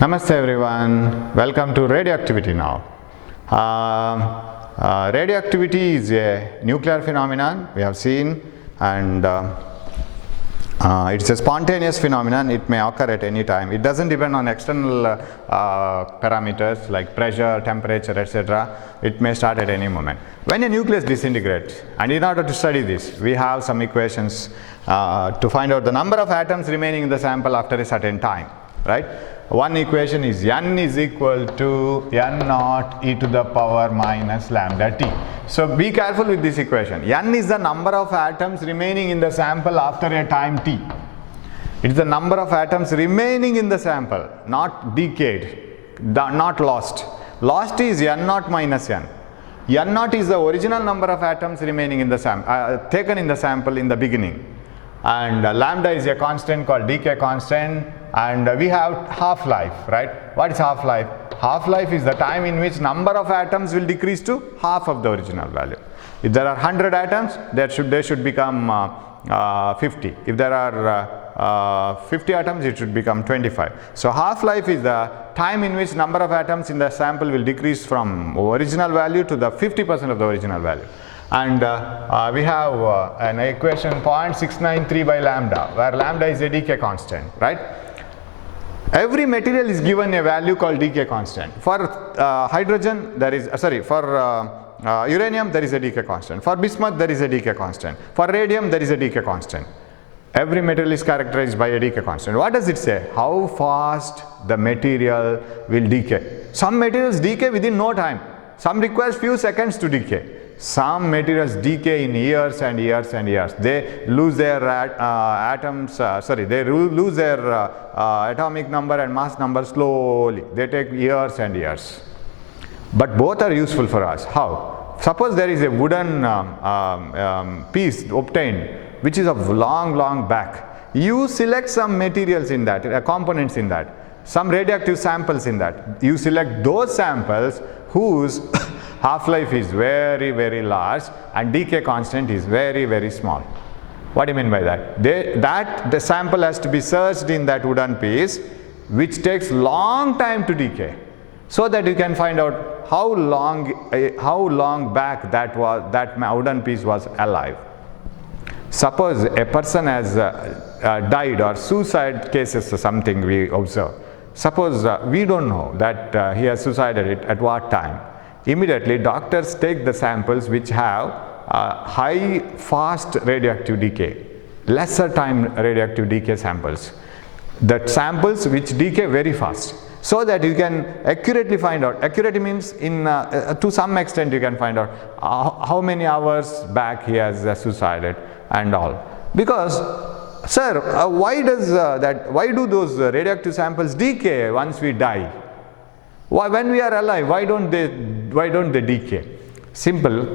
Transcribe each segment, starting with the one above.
Namaste everyone, welcome to radioactivity now. Radioactivity is a nuclear phenomenon we have seen, and it's a spontaneous phenomenon. It may occur at any time. It doesn't depend on external parameters like pressure, temperature, etc. It may start at any moment. When a nucleus disintegrates, and in order to study this, we have some equations to find out the number of atoms remaining in the sample after a certain time, right? One equation is n is equal to n naught e to the power minus lambda t. So be careful with this equation. N is the number of atoms remaining in the sample after a time t. It is the number of atoms remaining in the sample, not decayed, not lost. Lost is n naught minus n. N naught is the original number of atoms remaining in the sample, taken in the sample in the beginning. And lambda is a constant called decay constant, and we have half-life, right? What is half-life? Half-life is the time in which number of atoms will decrease to half of the original value. If there are 100 atoms, they should become 50. If there are 50 atoms, it should become 25. So half-life is the time in which number of atoms in the sample will decrease from original value to the 50% of the original value. And we have an equation 0.693 by lambda, where lambda is a decay constant, right? Every material is given a value called decay constant. For hydrogen, there is for uranium, there is a decay constant. For bismuth, there is a decay constant. For radium, there is a decay constant. Every material is characterized by a decay constant. What does it say? How fast the material will decay. Some materials decay within no time. Some requires few seconds to decay. Some materials decay in years and years and years. They lose their lose their atomic number and mass number slowly. They take years and years. But both are useful for us. How? Suppose there is a wooden piece obtained which is of long back. You select some materials in that, components in that, some radioactive samples in that. You select those samples whose half-life is very large and decay constant is very small. What do you mean by that? The sample has to be searched in that wooden piece, which takes long time to decay, so that you can find out how long back that wooden piece was alive. Suppose a person has died, or suicide cases or something we observe. Suppose we don't know that he has suicided it at what time. Immediately doctors take the samples which have high fast radioactive decay, lesser time radioactive decay samples, the samples which decay very fast, so that you can accurately find out. Accurately means to some extent you can find out how many hours back he has suicided and all. Because sir, why do those radioactive samples decay once we die? Why, when we are alive, why don't they decay? Simple.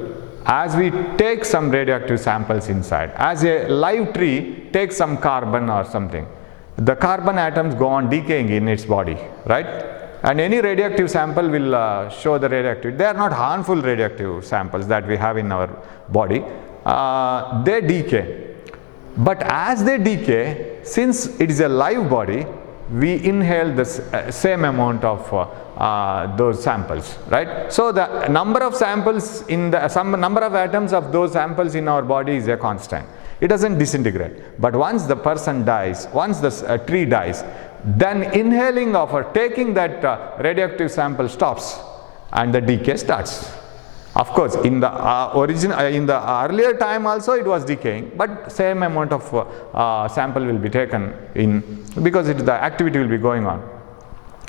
As we take some radioactive samples inside, as a live tree takes some carbon or something, the carbon atoms go on decaying in its body, right? And any radioactive sample will show the radioactivity. They are not harmful radioactive samples that we have in our body. They decay. But as they decay, since it is a live body, we inhale the same amount of those samples, right? So the number of samples in some number of atoms of those samples in our body is a constant. It doesn't disintegrate. But once the person dies, once the tree dies, then inhaling of or taking that radioactive sample stops and the decay starts. Of course, in the earlier time also it was decaying, but same amount of sample will be taken in, because the activity will be going on.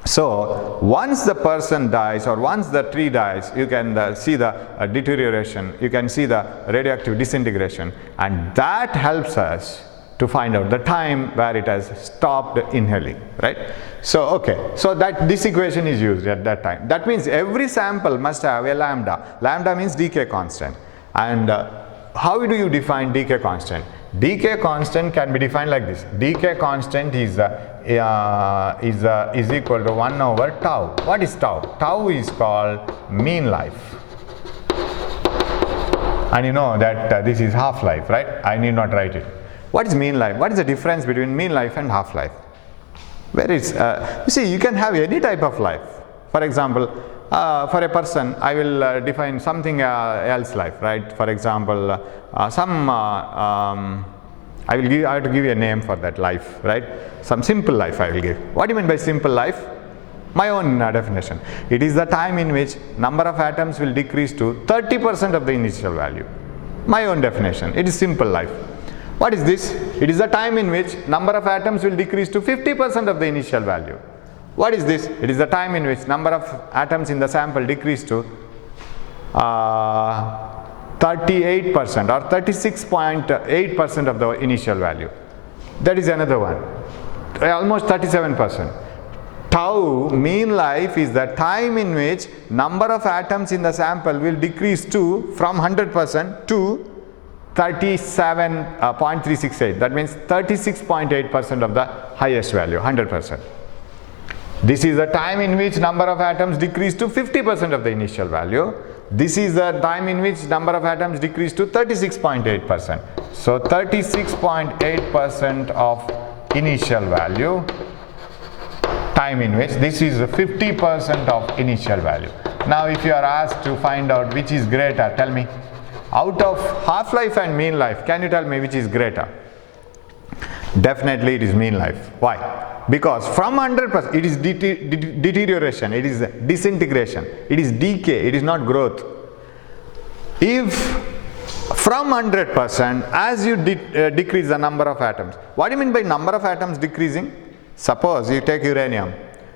So once the person dies, or once the tree dies, you can see the deterioration, you can see the radioactive disintegration, and that helps us to find out the time where it has stopped inhaling, right? So okay, so this equation is used at that time. That means every sample must have a lambda. Lambda means decay constant. And how do you define decay constant? Decay constant can be defined like this. Decay constant is equal to 1 over tau. What is tau? Tau is called mean life. And you know that this is half-life, right? I need not write it. What is mean life? What is the difference between mean life and half-life? Where is, you see, you can have any type of life. For example, for a person, I will define something else life, right? For example, I have to give you a name for that life, right? Some simple life I will give. What do you mean by simple life? My own definition. It is the time in which number of atoms will decrease to 30% of the initial value. My own definition. It is simple life. What is this? It is the time in which number of atoms will decrease to 50% of the initial value. What is this? It is the time in which number of atoms in the sample decrease to 38% or 36.8% of the initial value. That is another one. Almost 37%. Tau, mean life, is the time in which number of atoms in the sample will decrease to from 100% to 37.368. That means 36.8% of the highest value, 100%. This is the time in which number of atoms decrease to 50% of the initial value. This is the time in which number of atoms decrease to 36.8%. So 36.8% of initial value, time in which this is 50% of initial value. Now if you are asked to find out which is greater, tell me. Out of half-life and mean life, can you tell me which is greater? Definitely it is mean life. Why? Because from 100%, it is deterioration, it is disintegration, it is decay, it is not growth. If from 100%, as you decrease the number of atoms, what do you mean by number of atoms decreasing? Suppose you take uranium,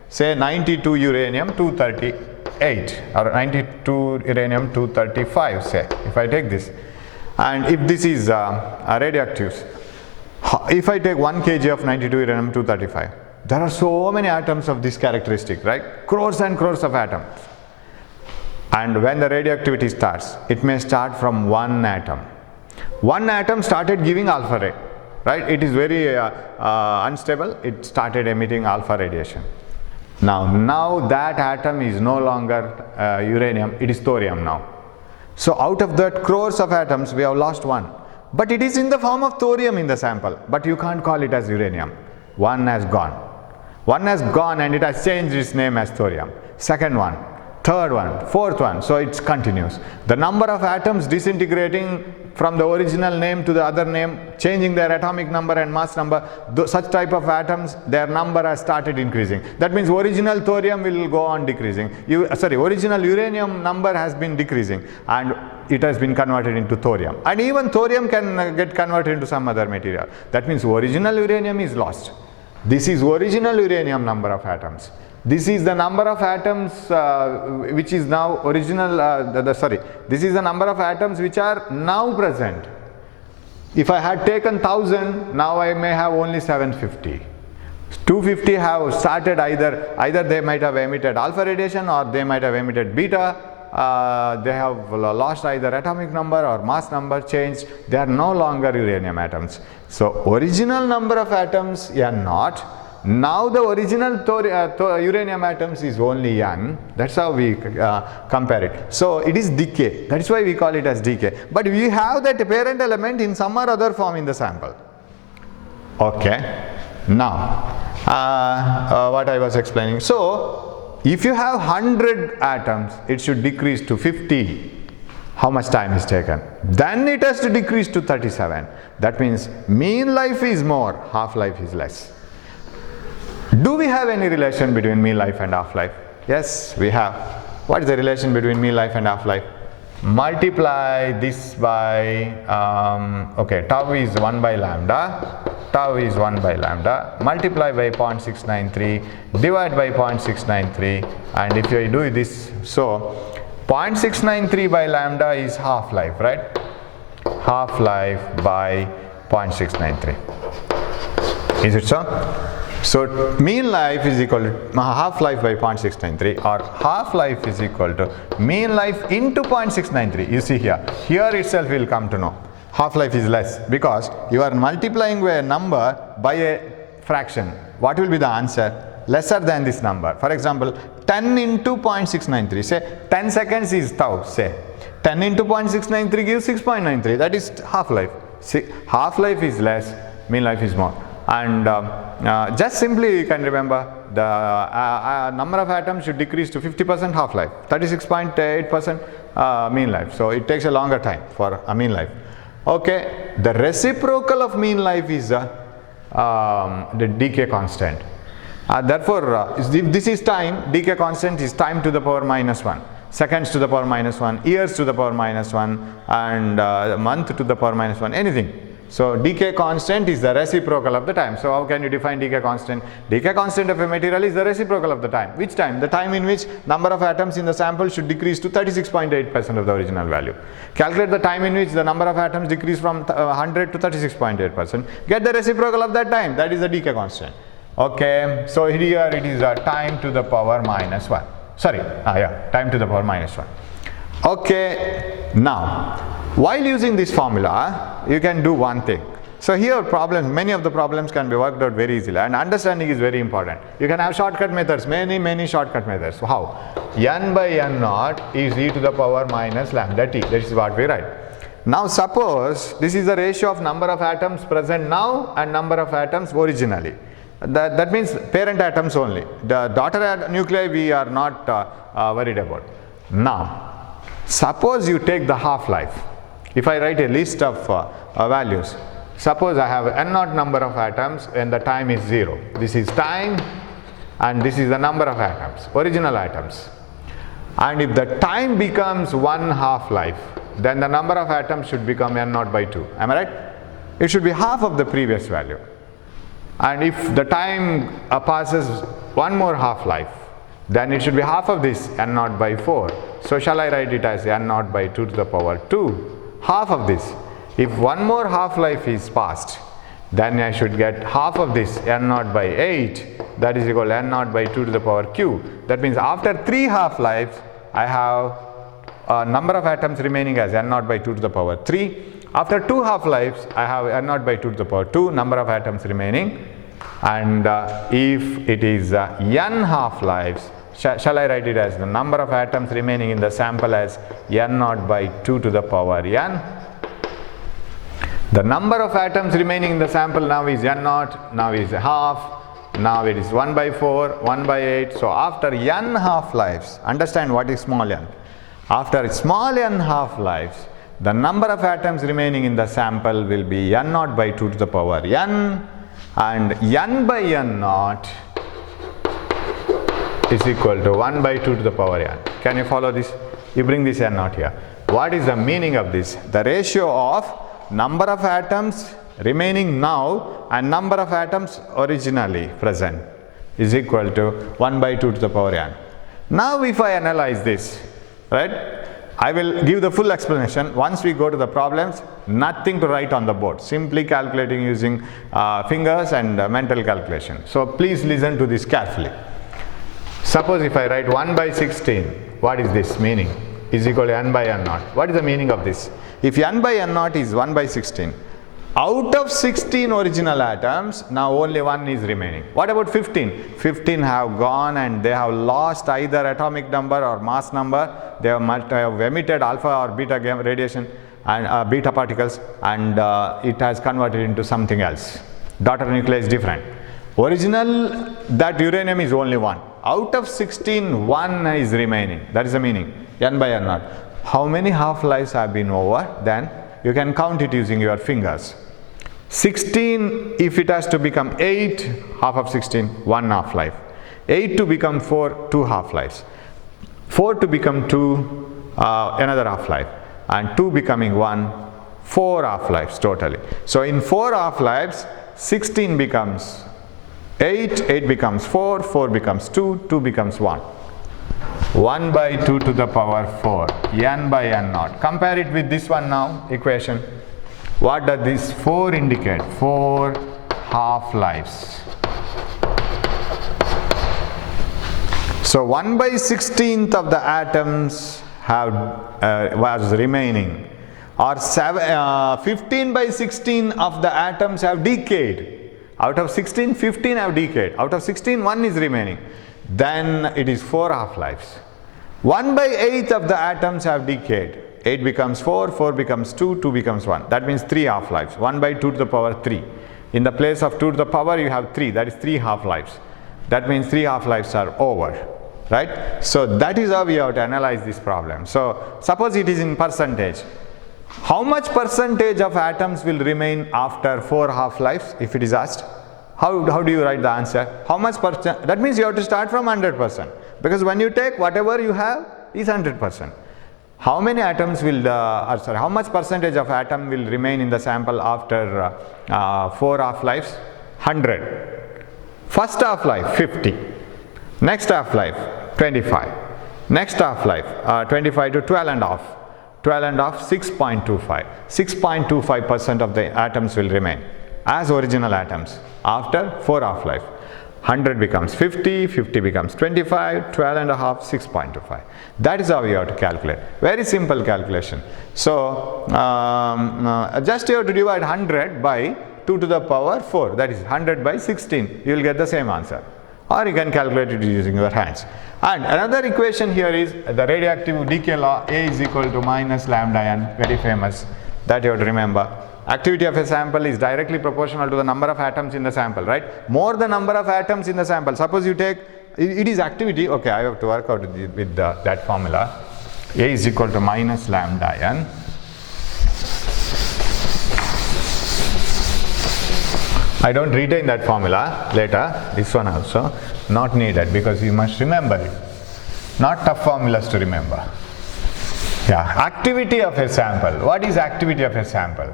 say 92 uranium 238 or 92 uranium 235, say, if I take this, and if this is radioactive, if I take 1 kg of 92 uranium 235, there are so many atoms of this characteristic, right? Crores and crores of atoms. And when the radioactivity starts, it may start from one atom. One atom started giving alpha ray, right? It is very unstable. It started emitting alpha radiation. Now that atom is no longer uranium, it is thorium now. So out of that crores of atoms, we have lost one. But it is in the form of thorium in the sample, but you can't call it as uranium. One has gone. One has gone and it has changed its name as thorium. Second one, third one, fourth one, so it continues. The number of atoms disintegrating from the original name to the other name, changing their atomic number and mass number, such type of atoms, their number has started increasing. That means original thorium will go on decreasing. Original uranium number has been decreasing and it has been converted into thorium. And even thorium can get converted into some other material. That means original uranium is lost. This is original uranium number of atoms. This is the number of atoms which is now original, this is the number of atoms which are now present. If I had taken 1000, now I may have only 750. 250 have started either they might have emitted alpha radiation or they might have emitted beta. They have lost either atomic number or mass number changed. They are no longer uranium atoms. So original number of atoms are not. Now the original uranium atoms is only N. That's how we compare it. So it is decay. That is why we call it as decay. But we have that parent element in some or other form in the sample. Okay. Now, what I was explaining. So if you have 100 atoms, it should decrease to 50. How much time is taken? Then it has to decrease to 37. That means mean life is more, half-life is less. Do we have any relation between mean life and half-life? Yes, we have. What is the relation between mean life and half-life? Multiply this by, tau is 1 by lambda, tau is 1 by lambda, multiply by 0.693, divide by 0.693, and if you do this, so 0.693 by lambda is half-life, right? Half-life by 0.693. Is it so? So mean life is equal to half-life by 0.693, or half-life is equal to mean life into 0.693. You see here itself will come to know. Half-life is less because you are multiplying a number by a fraction. What will be the answer? Lesser than this number. For example, 10 into 0.693, say 10 seconds is tau, say. 10 into 0.693 gives 6.93, that is half-life. Half-life is less, mean life is more. And just simply you can remember the number of atoms should decrease to 50% half-life, 36.8% mean life. So it takes a longer time for a mean life. Okay, the reciprocal of mean life is the decay constant. Therefore, if this is time, decay constant is time to the power minus 1, seconds to the power minus 1, years to the power minus 1, and month to the power minus 1, anything. So decay constant is the reciprocal of the time. So how can you define decay constant? Decay constant of a material is the reciprocal of the time. Which time? The time in which number of atoms in the sample should decrease to 36.8% of the original value. Calculate the time in which the number of atoms decrease from 100 to 36.8%. Get the reciprocal of that time. That is the decay constant. Okay. So here it is time to the power minus 1. Sorry. Time to the power minus 1. Okay. Now, while using this formula, you can do one thing. So here many of the problems can be worked out very easily, and understanding is very important. You can have shortcut methods, many shortcut methods. So how? N by N naught is e to the power minus lambda t. That is what we write. Now suppose this is the ratio of number of atoms present now and number of atoms originally. That means parent atoms only. The daughter nuclei we are not worried about. Now, suppose you take the half-life. If I write a list of values, suppose I have n naught number of atoms and the time is 0. This is time and this is the number of atoms, original atoms. And if the time becomes 1 half-life, then the number of atoms should become n naught by 2. Am I right? It should be half of the previous value. And if the time passes one more half-life, then it should be half of this n naught by 4. So shall I write it as n naught by 2 to the power 2? Half of this. If one more half-life is passed, then I should get half of this n naught by 8, that is equal to n naught by 2 to the power q. That means after 3 half-lives, I have a number of atoms remaining as n naught by 2 to the power 3. After 2 half-lives, I have n naught by 2 to the power 2, number of atoms remaining. And if it is n half-lives, shall I write it as the number of atoms remaining in the sample as n naught by 2 to the power n. The number of atoms remaining in the sample now is n naught, now is half, now it is 1 by 4, 1 by 8. So after n half-lives, understand what is small n. After small n half-lives, the number of atoms remaining in the sample will be n naught by 2 to the power n, and n by n naught is equal to 1 by 2 to the power n. Can you follow this? You bring this n naught here. What is the meaning of this? The ratio of number of atoms remaining now and number of atoms originally present is equal to 1 by 2 to the power n. Now if I analyze this, right, I will give the full explanation. Once we go to the problems, nothing to write on the board, simply calculating using fingers and mental calculation. So please listen to this carefully. Suppose if I write 1 by 16, what is this meaning? Is equal to n by n naught. What is the meaning of this? If n by n naught is 1 by 16, out of 16 original atoms, now only 1 is remaining. What about 15? 15 have gone and they have lost either atomic number or mass number. They have emitted alpha or beta gamma radiation and beta particles, and it has converted into something else. Daughter nuclei is different. Original, that uranium is only 1. Out of 16, 1 is remaining. That is the meaning. N by n naught. How many half-lives have been over? Then you can count it using your fingers. 16, if it has to become 8, half of 16, 1 half-life. 8 to become 4, 2 half-lives. 4 to become 2, another half-life. And 2 becoming 1, 4 half-lives totally. So in 4 half-lives, 16 becomes 8, 8 becomes 4, 4 becomes 2, 2 becomes 1. 1 by 2 to the power 4, n by n naught. Compare it with this one now, equation. What does this 4 indicate? 4 half-lives. So 1 by 16th of the atoms was remaining, or 15 by 16 of the atoms have decayed. Out of 16, 15 have decayed. Out of 16, 1 is remaining. Then it is 4 half-lives. 1 by 8th of the atoms have decayed. 8 becomes 4, 4 becomes 2, 2 becomes 1. That means 3 half-lives. 1 by 2 to the power 3. In the place of 2 to the power, you have 3, that is 3 half-lives. That means 3 half-lives are over, right? So that is how we have to analyze this problem. So suppose it is in percentage. How much percentage of atoms will remain after 4 half-lives if it is asked? How do you write the answer? How much percent? That means you have to start from 100%, because when you take whatever you have is 100%. How many atoms will, how much percentage of atom will remain in the sample after 4 half-lives? 100. First half-life 50. Next half-life 25. Next half-life 25 to 12 and half. 12 and half 6.25. 6.25% of the atoms will remain as original atoms after 4 half-life. 100 becomes 50, 50 becomes 25, 12 and a half, 6.25. That is how you have to calculate. Very simple calculation. So just you have to divide 100 by 2 to the power 4, that is 100 by 16. You will get the same answer. Or you can calculate it using your hands. And another equation here is the radioactive decay law, A is equal to minus lambda n, very famous, that you have to remember. Activity of a sample is directly proportional to the number of atoms in the sample, right? More the number of atoms in the sample. Suppose you take, it is activity, okay, I have to work out with that formula. A is equal to minus lambda n. I don't retain that formula later, this one also, not needed because you must remember it. Not tough formulas to remember. Yeah, activity of a sample. What is activity of a sample?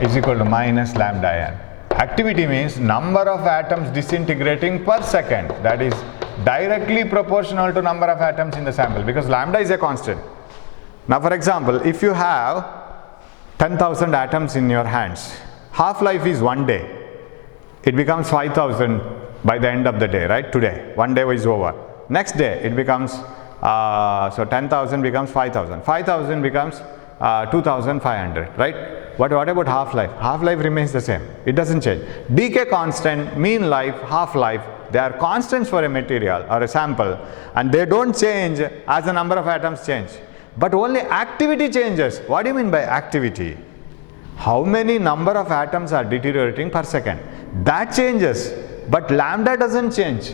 Is equal to minus lambda n. Activity means number of atoms disintegrating per second. That is directly proportional to number of atoms in the sample, because lambda is a constant. Now for example, if you have 10,000 atoms in your hands, half-life is 1 day. It becomes 5,000 by the end of the day, right? Today, 1 day is over. Next day it becomes, so 10,000 becomes 5,000. 5,000 becomes 2,500, right? What about half-life? Half-life remains the same. It doesn't change. Decay constant, mean life, half-life, they are constants for a material or a sample, and they don't change as the number of atoms change. But only activity changes. What do you mean by activity? How many number of atoms are deteriorating per second? That changes, but lambda doesn't change.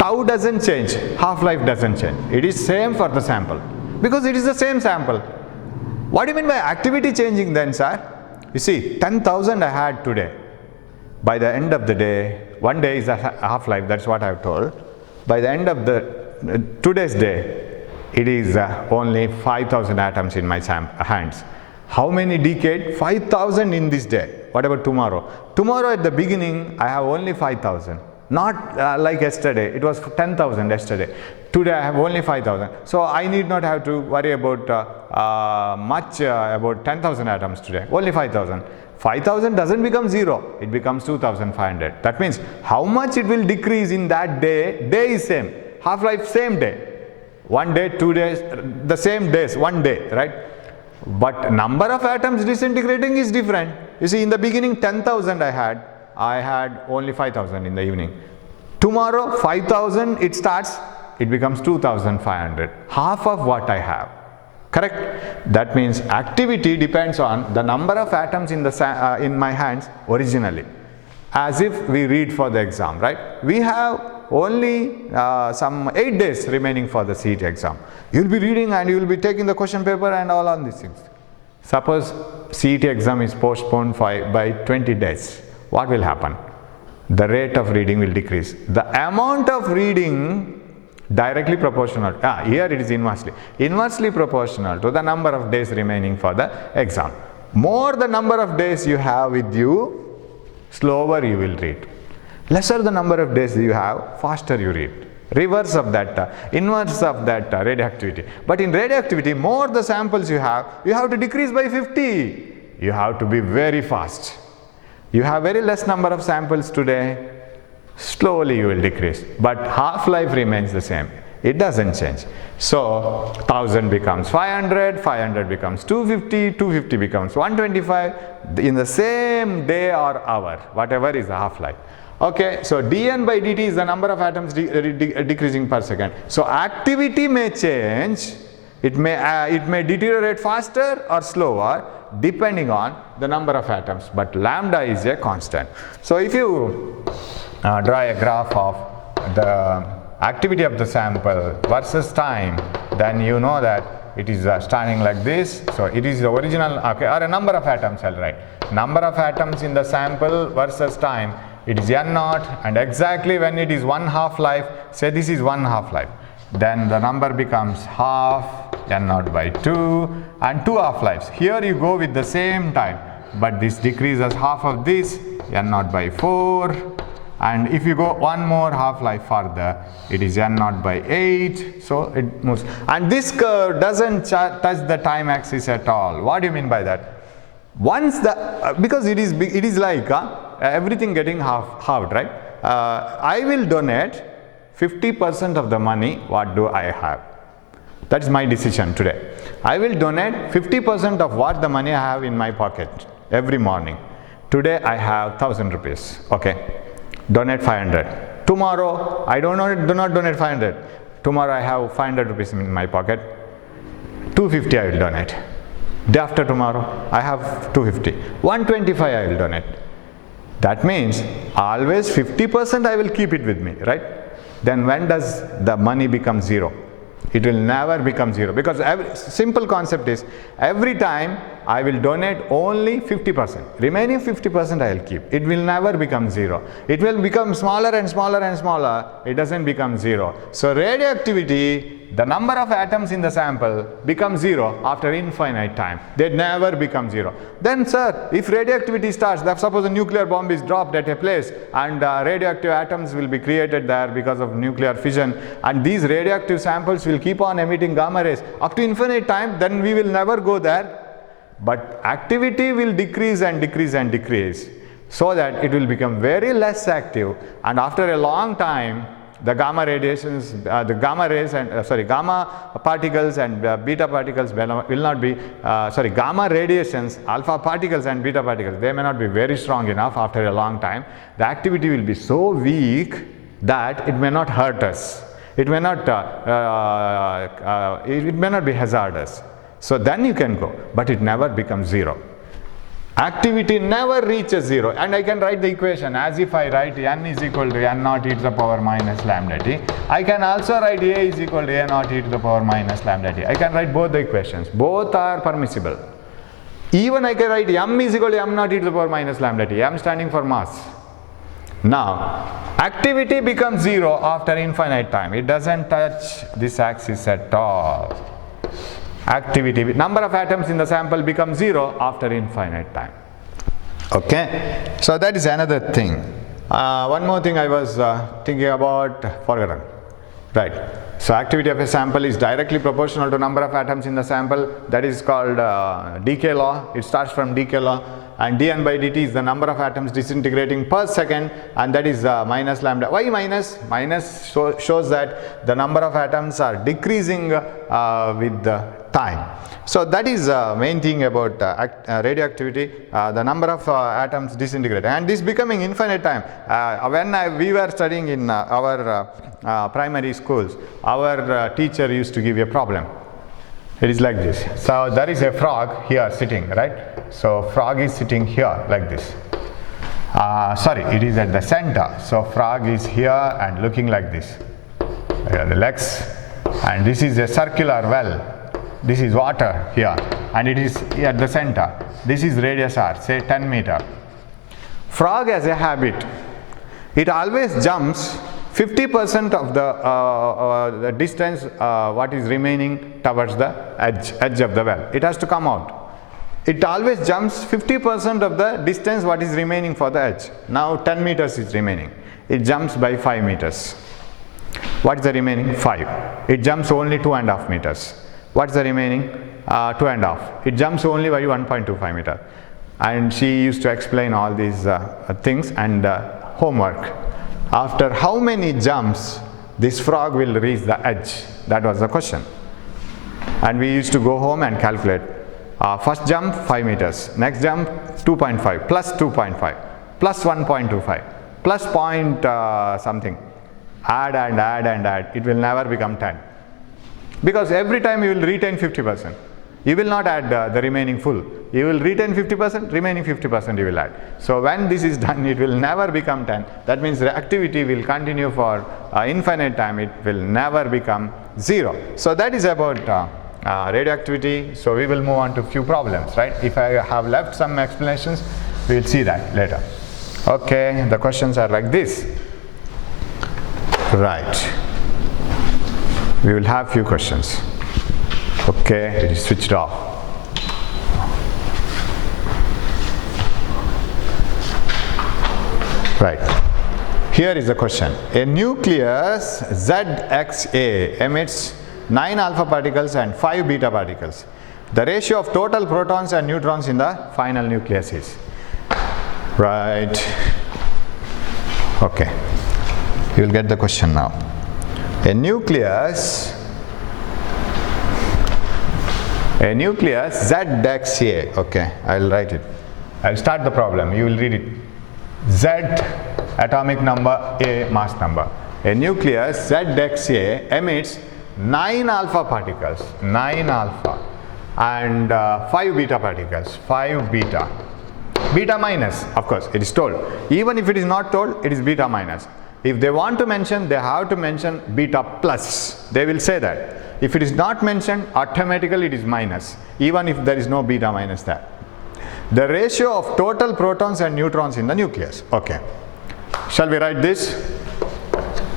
Tau doesn't change. Half-life doesn't change. It is same for the sample, because it is the same sample. What do you mean by activity changing then, sir? You see, 10,000 I had today. By the end of the day, 1 day is a half-life, that's what I have told. By the end of the today's day, it is only 5,000 atoms in my hands. How many decayed? 5,000 in this day. What about tomorrow? Tomorrow at the beginning, I have only 5,000. Not like yesterday, it was 10,000 yesterday. Today I have only 5,000. So I need not have to worry about about 10,000 atoms today, only 5,000. 5,000 doesn't become 0, it becomes 2,500. That means how much it will decrease in that day, day is same. Half-life same day. 1 day, 2 days, the same days, 1 day, right? But number of atoms disintegrating is different. You see, in the beginning 10,000 I had only 5,000 in the evening. Tomorrow 5,000 it starts, it becomes 2,500, half of what I have. Correct? That means activity depends on the number of atoms in my hands originally. As if we read for the exam, right? We have only some 8 days remaining for the CET exam. You will be reading and you will be taking the question paper and all on these things. Suppose CET exam is postponed by 20 days. What will happen? The rate of reading will decrease. The amount of reading directly proportional, here it is inversely proportional to the number of days remaining for the exam. More the number of days you have with you, slower you will read. Lesser the number of days you have, faster you read. Reverse of that, inverse of that radioactivity. But in radioactivity, more the samples you have to decrease by 50. You have to be very fast. You have very less number of samples today, slowly you will decrease. But half-life remains the same. It doesn't change. So 1000 becomes 500, 500 becomes 250, 250 becomes 125 in the same day or hour, whatever is the half-life. Okay, so dN by dt is the number of atoms decreasing per second. So activity may change, it may deteriorate faster or slower depending on the number of atoms, but lambda is a constant. So if you draw a graph of the activity of the sample versus time, then you know that it is standing like this. So it is the original, okay, or a number of atoms, I'll write. Number of atoms in the sample versus time, it is n0, and exactly when it is 1 half-life, say this is 1 half-life, then the number becomes half n0 by 2 and 2 half-lives. Here you go with the same time, but this decreases half of this, n0 by 4, and if you go one more half-life further, it is n0 by 8, so it moves. And this curve doesn't touch the time axis at all. What do you mean by that? Once the, because it is like everything getting halved, right? I will donate 50% of the money. What do I have? That is my decision today. I will donate 50% of what the money I have in my pocket every morning. Today I have 1,000 rupees. Okay, donate 500. Tomorrow I do not donate 500. Tomorrow I have 500 rupees in my pocket. 250 I will donate. Day after tomorrow I have 250. 125 I will donate. That means always 50% I will keep it with me, right? Then when does the money become zero? It will never become zero, because simple concept is every time I will donate only 50%. Remaining 50% I will keep. It will never become zero. It will become smaller and smaller and smaller. It doesn't become zero. So radioactivity, the number of atoms in the sample becomes zero after infinite time. They never become zero. Then sir, if radioactivity starts, suppose a nuclear bomb is dropped at a place and radioactive atoms will be created there because of nuclear fission, and these radioactive samples will keep on emitting gamma rays up to infinite time, then we will never go there. But activity will decrease and decrease and decrease, so that it will become very less active, and after a long time the gamma radiations, the gamma rays and gamma particles and beta particles will not be, gamma radiations, alpha particles and beta particles, they may not be very strong enough after a long time. The activity will be so weak that it may not hurt us. It may not be hazardous. So then you can go, but it never becomes zero. Activity never reaches zero, and I can write the equation as if I write n is equal to n naught e to the power minus lambda t. I can also write a is equal to a naught e to the power minus lambda t. I can write both the equations. Both are permissible. Even I can write m is equal to m naught e to the power minus lambda t. M standing for mass. Now, activity becomes zero after infinite time. It doesn't touch this axis at all. Activity, number of atoms in the sample becomes zero after infinite time. Okay, so that is another thing. One more thing I was thinking about, forgotten. Right, so activity of a sample is directly proportional to number of atoms in the sample. That is called decay law. It starts from decay law, and dN by dt is the number of atoms disintegrating per second, and that is minus lambda. Why minus? Minus shows that the number of atoms are decreasing with the time. So that is main thing about radioactivity, the number of atoms disintegrate, and this becoming infinite time. When we were studying in our primary schools, our teacher used to give a problem. It is like this. So there is a frog here sitting, right? So frog is sitting here like this. It is at the center. So frog is here and looking like this. Here are the legs, and this is a circular well. This is water here, and it is at the center. This is radius r, say 10 meter. Frog has a habit. It always jumps 50% of the distance what is remaining towards the edge of the well. It has to come out. It always jumps 50% of the distance what is remaining for the edge. Now 10 meters is remaining. It jumps by 5 meters. What is the remaining? 5. It jumps only 2.5 meters. What's the remaining? 2.5. It jumps only by 1.25 meter. And she used to explain all these things and homework. After how many jumps this frog will reach the edge? That was the question. And we used to go home and calculate. First jump 5 meters, next jump 2.5, plus 2.5, plus 1.25, plus point something. Add and add and add. It will never become 10. Because every time you will retain 50%. You will not add the remaining full. You will retain 50%, remaining 50% you will add. So when this is done, it will never become 10. That means reactivity will continue for infinite time. It will never become 0. So that is about radioactivity. So we will move on to few problems, right? If I have left some explanations, we will see that later. Okay, the questions are like this. Right. We will have few questions. Okay, it is switched off. Right. Here is the question. A nucleus ZXA emits 9 alpha particles and 5 beta particles. The ratio of total protons and neutrons in the final nucleus is. Right. Okay. You will get the question now. A nucleus ZXA, okay, I will write it. I will start the problem, you will read it. Z, atomic number, A, mass number. A nucleus ZXA emits 9 alpha particles, 9 alpha, and 5 beta particles, 5 beta. Beta minus, of course, it is told. Even if it is not told, it is beta minus. If they want to mention, they have to mention beta plus. They will say that. If it is not mentioned, automatically it is minus, even if there is no beta minus there. The ratio of total protons and neutrons in the nucleus. Okay. Shall we write this?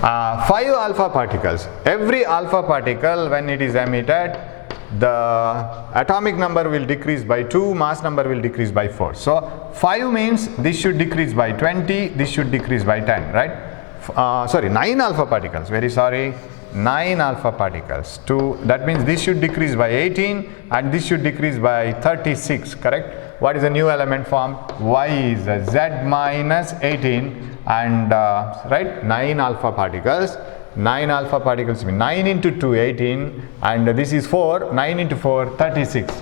5 alpha particles. Every alpha particle, when it is emitted, the atomic number will decrease by 2, mass number will decrease by 4. So 5 means this should decrease by 20, this should decrease by 10, right? 9 alpha particles, very sorry, 9 alpha particles. That means this should decrease by 18 and this should decrease by 36, correct? What is the new element formed? Y is Z minus 18 and right, 9 alpha particles. 9 alpha particles mean 9 into 2, 18, and this is 4, 9 into 4, 36.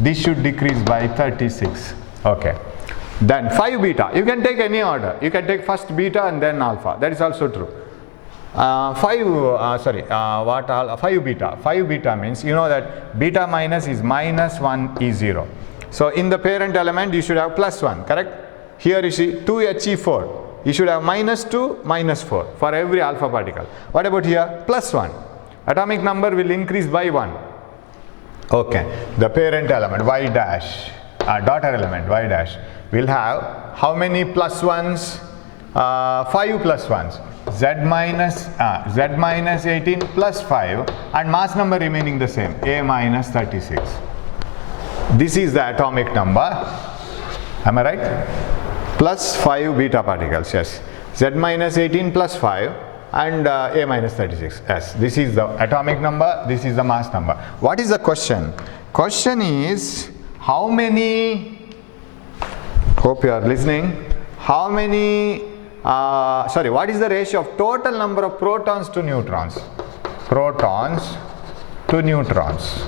This should decrease by 36. Okay. Then 5 beta, you can take any order. You can take first beta and then alpha. That is also true. 5 beta. 5 beta means, you know that beta minus is minus 1 E0. So in the parent element, you should have plus 1, correct? Here you see 2He4. You should have minus 2, minus 4 for every alpha particle. What about here? Plus 1. Atomic number will increase by 1. Okay. The parent element, Y dash, daughter element, Y dash, will have how many plus 1s? 5 plus 1s. Z minus 18 plus 5 and mass number remaining the same, A minus 36. This is the atomic number. Am I right? Plus 5 beta particles, yes. Z minus 18 plus 5 and A minus 36, yes. This is the atomic number, this is the mass number. What is the question? Question is, how many, hope you are listening, how many, what is the ratio of total number of protons to neutrons? Protons to neutrons.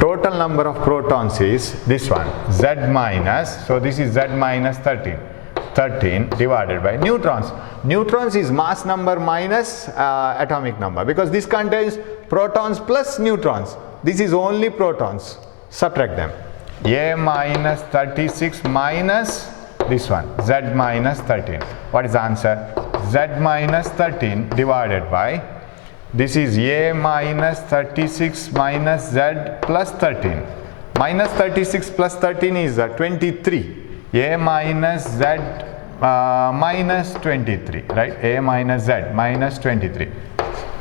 Total number of protons is this one, Z minus, so this is Z minus 13. 13 divided by neutrons. Neutrons is mass number minus atomic number, because this contains protons plus neutrons. This is only protons. Subtract them. A minus 36 minus this one, Z minus 13. What is the answer? Z minus 13 divided by, this is A minus 36 minus Z plus 13. Minus 36 plus 13 is 23. A minus Z minus 23, right? A minus Z minus 23.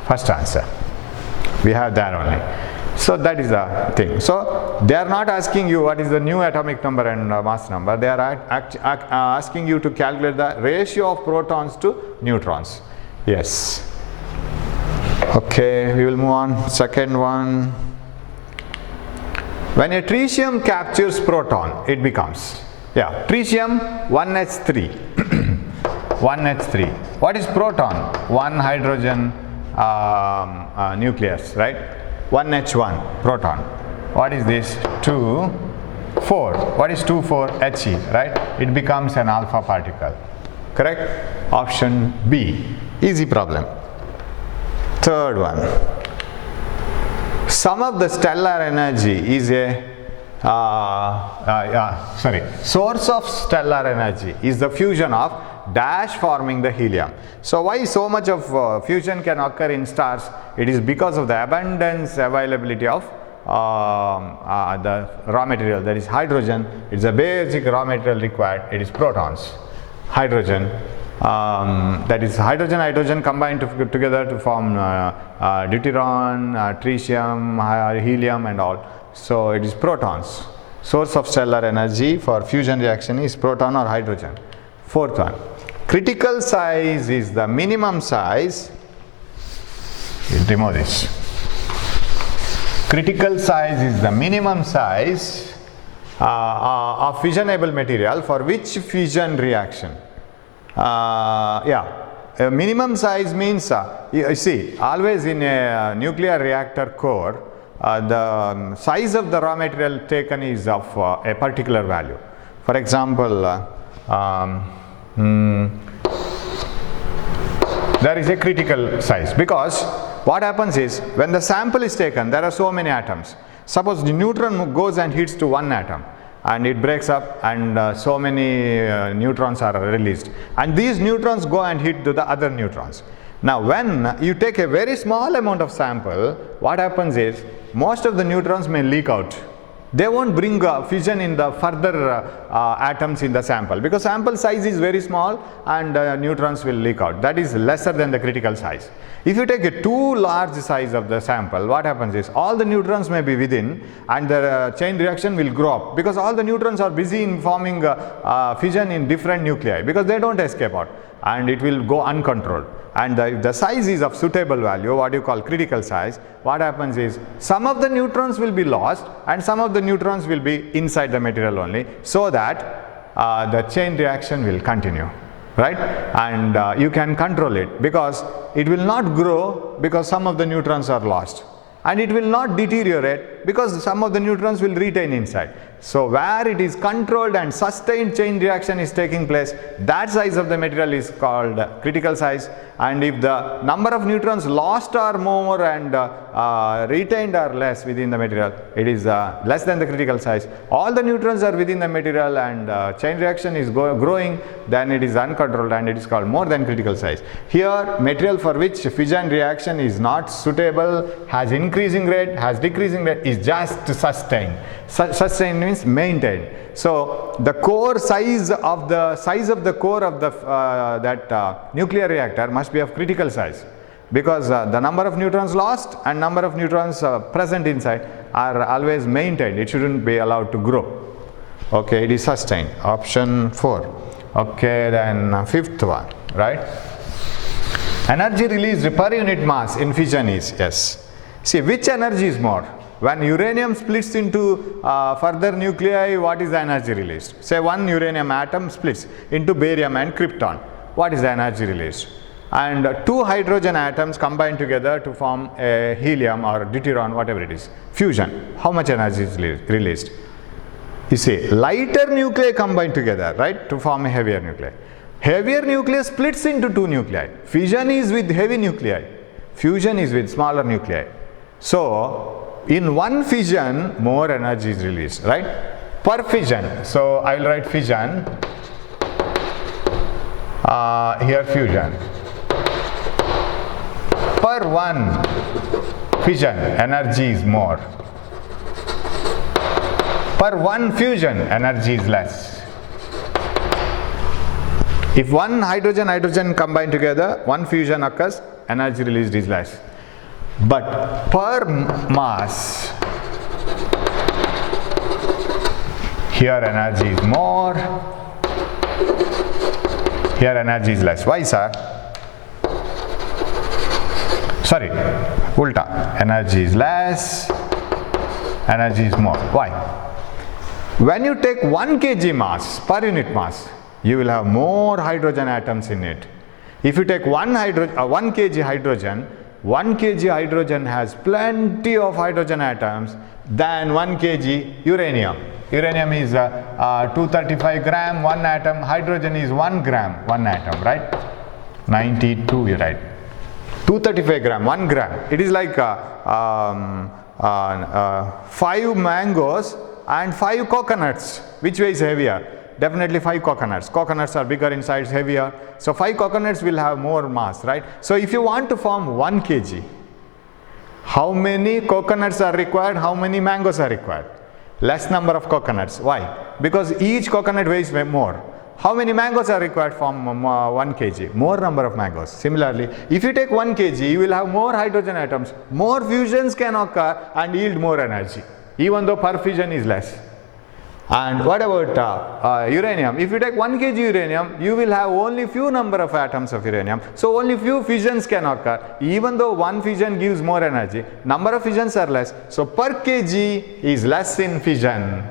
First answer. We have that only. So that is the thing. So they are not asking you what is the new atomic number and mass number. They are asking you to calculate the ratio of protons to neutrons. Yes. Okay, we will move on. Second one. When a tritium captures proton, it becomes, tritium 1H3. 1H3. What is proton? 1 hydrogen nucleus, right? 1H1 proton. What is this? 2, 4. What is 2, 4? He, right? It becomes an alpha particle. Correct? Option B. Easy problem. Third one. sum of the stellar energy is a source of stellar energy is the fusion of dash forming the helium. So why so much of fusion can occur in stars? It is because of the abundance availability of the raw material, that is hydrogen. It's a basic raw material required. It is protons, hydrogen. That is hydrogen combined together to form deuteron, tritium, helium and all. So it is protons. Source of stellar energy for fusion reaction is proton or hydrogen. Fourth one, critical size is the minimum size. We'll remove this. Critical size is the minimum size of fissionable material for which fusion reaction. Minimum size means you see, always in a nuclear reactor core, the size of the raw material taken is of a particular value. For example, there is a critical size, because what happens is when the sample is taken, there are so many atoms. Suppose the neutron goes and hits to one atom and it breaks up, and so many neutrons are released, and these neutrons go and hit to the other neutrons. Now when you take a very small amount of sample, what happens is most of the neutrons may leak out. They won't bring fission in the further atoms in the sample, because sample size is very small and neutrons will leak out. That is lesser than the critical size. If you take a too large size of the sample, what happens is all the neutrons may be within, and the chain reaction will grow up, because all the neutrons are busy in forming fission in different nuclei, because they don't escape out, and it will go uncontrolled. And if the size is of suitable value, what you call critical size, what happens is some of the neutrons will be lost and some of the neutrons will be inside the material only, so that the chain reaction will continue, right? And you can control it, because it will not grow because some of the neutrons are lost, and it will not deteriorate because some of the neutrons will retain inside. So where it is controlled and sustained chain reaction is taking place, that size of the material is called critical size. And if the number of neutrons lost are more and retained are less within the material, it is less than the critical size. All the neutrons are within the material and chain reaction is growing, then it is uncontrolled and it is called more than critical size. Here, material for which fission reaction is not suitable, has increasing rate, has decreasing rate, is just sustained. Sustained means maintained. So the core size of the core of the nuclear reactor must be of critical size, because the number of neutrons lost and number of neutrons present inside are always maintained. It shouldn't be allowed to grow. Okay, it is sustained. Option 4. Okay, then fifth one, right? Energy released per unit mass in fission is, yes. See, which energy is more? When uranium splits into further nuclei, what is the energy released? Say one uranium atom splits into barium and krypton. What is the energy released? And two hydrogen atoms combine together to form a helium or deuteron, whatever it is. Fusion. How much energy is released? You see, lighter nuclei combine together, right, to form a heavier nuclei. Heavier nucleus splits into two nuclei. Fission is with heavy nuclei. Fusion is with smaller nuclei. So in one fission, more energy is released, right? Per fission. So I will write fission. Here fusion. Per one fission, energy is more. Per one fusion, energy is less. If one hydrogen combine together, one fusion occurs, energy released is less. But per mass, here energy is more, here energy is less. Why, sir? Sorry, ulta. Energy is less, energy is more. Why? When you take 1 kg mass, per unit mass, you will have more hydrogen atoms in it. If you take 1 kg hydrogen, 1 kg hydrogen has plenty of hydrogen atoms than 1 kg uranium. Uranium is 235 gram, 1 atom. Hydrogen is 1 gram, 1 atom, right? 92, you write. 235 gram, 1 gram. It is like 5 mangoes and 5 coconuts. Which way is heavier? Definitely 5 coconuts. Coconuts are bigger in size, heavier. So 5 coconuts will have more mass, right? So if you want to form 1 kg, how many coconuts are required? How many mangoes are required? Less number of coconuts. Why? Because each coconut weighs more. How many mangoes are required for 1 kg? More number of mangoes. Similarly, if you take 1 kg, you will have more hydrogen atoms, more fusions can occur and yield more energy, even though per fission is less. And what about uranium? If you take 1 kg uranium, you will have only few number of atoms of uranium. So only few fissions can occur. Even though one fission gives more energy, number of fissions are less. So per kg is less in fission.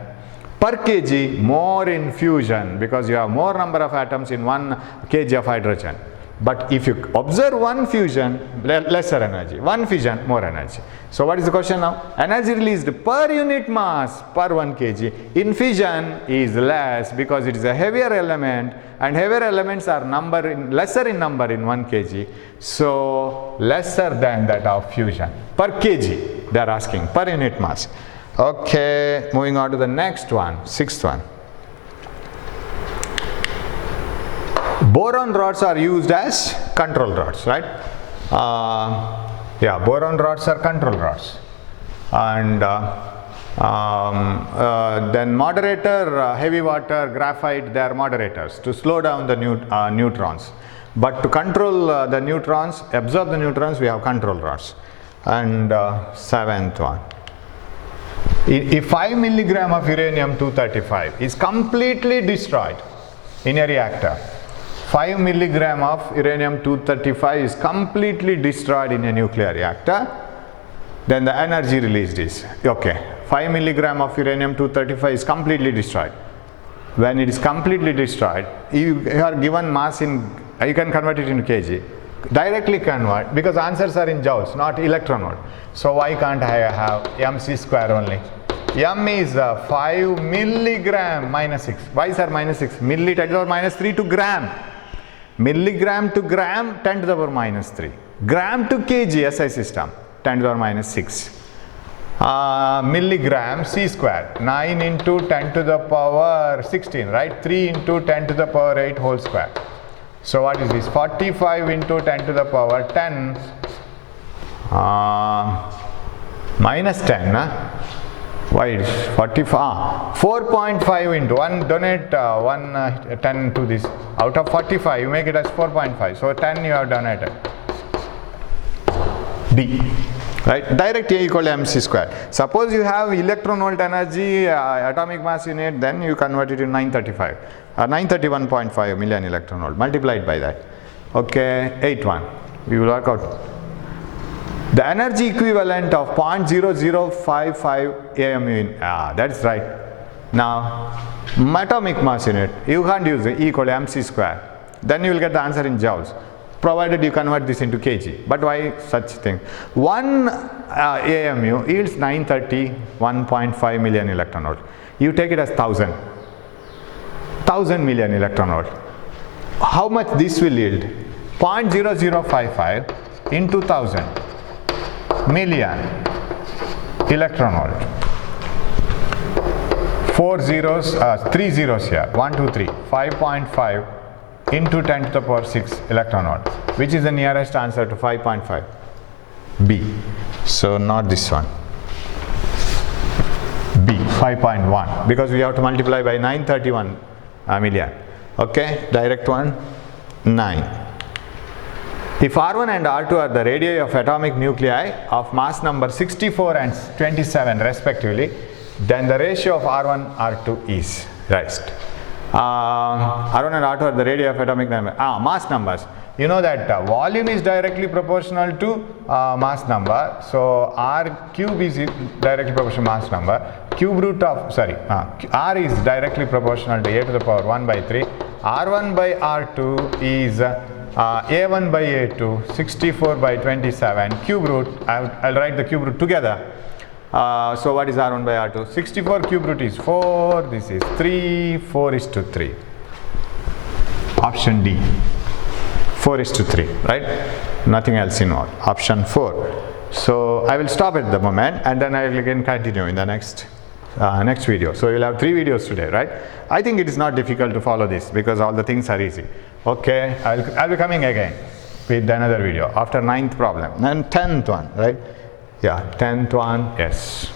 Per kg more in fusion, because you have more number of atoms in 1 kg of hydrogen. But if you observe one fusion, lesser energy. One fission, more energy. So what is the question now? Energy released per unit mass per 1 kg in fission is less, because it is a heavier element, and heavier elements are lesser in number in 1 kg. So lesser than that of fusion. Per kg they are asking, per unit mass. Okay, moving on to the next one, 6th one. Boron rods are used as control rods, right? Yeah, boron rods are control rods. And then moderator, heavy water, graphite, they are moderators to slow down the neutrons. But to control the neutrons, absorb the neutrons, we have control rods. And 7th one. If 5 milligram of uranium-235 is completely destroyed in a reactor, 5 milligram of uranium-235 is completely destroyed in a nuclear reactor, then the energy released is, okay, 5 milligram of uranium-235 is completely destroyed. When it is completely destroyed, you are given mass in, you can convert it into kg. Directly convert, because answers are in joules, not electron volt. So why can't I have mc square only? M is 5 milligram minus 6. Why sir minus 6? Milli 10 to the power minus 3 to gram. Milligram to gram 10 to the power minus 3. Gram to kg SI system 10 to the power minus 6. Milligram C square 9 into 10 to the power 16, right? 3 into 10 to the power 8 whole square. So what is this? 45 into 10 to the power 10 minus 10. Why it is 45? 4.5 into 1. Donate 10 to this. Out of 45, you make it as 4.5. So 10 you have donated. D. Right? Direct A equal to mc square. Suppose you have electron volt energy, atomic mass unit, then you convert it to 935. 931.5 million electron volt multiplied by that. Okay, 8th one. We will work out. The energy equivalent of 0.0055 AMU. That's right. Now, atomic mass unit, you can't use it, E equal to mc square. Then you will get the answer in joules, provided you convert this into kg. But why such thing? 1 AMU yields 931.5 million electron volt. You take it as 1000 million electron volt. How much this will yield? 0.0055 into 1000 million electron volt. 4 zeros, 3 zeros here, 1, 2, 3, 5.5 into 10 to the power 6 electron volt, which is the nearest answer to 5.5. B. So not this one. B, 5.1, because we have to multiply by 931 million. Okay, direct one, 9. If R1 and R2 are the radii of atomic nuclei of mass number 64 and 27 respectively, then the ratio of R1 R2 is raised. R1 and R2 are the radii of atomic number. Mass numbers. You know that volume is directly proportional to mass number. So R cube is directly proportional to mass number. Cube root of, R is directly proportional to A to the power 1 by 3. R1 by R2 is A1 by A2, 64 by 27, cube root, I'll write the cube root together. So what is R1 by R2? 64 cube root is 4, this is 3, 4 is to 3. Option D, 4 is to 3, right? Nothing else involved. Option 4. So I will stop at the moment, and then I will again continue in the next video. So you'll have 3 videos today, right? I think it is not difficult to follow this because all the things are easy. Okay, I'll be coming again with another video after 9th problem and 10th one, right? Yeah, 10th one, yes.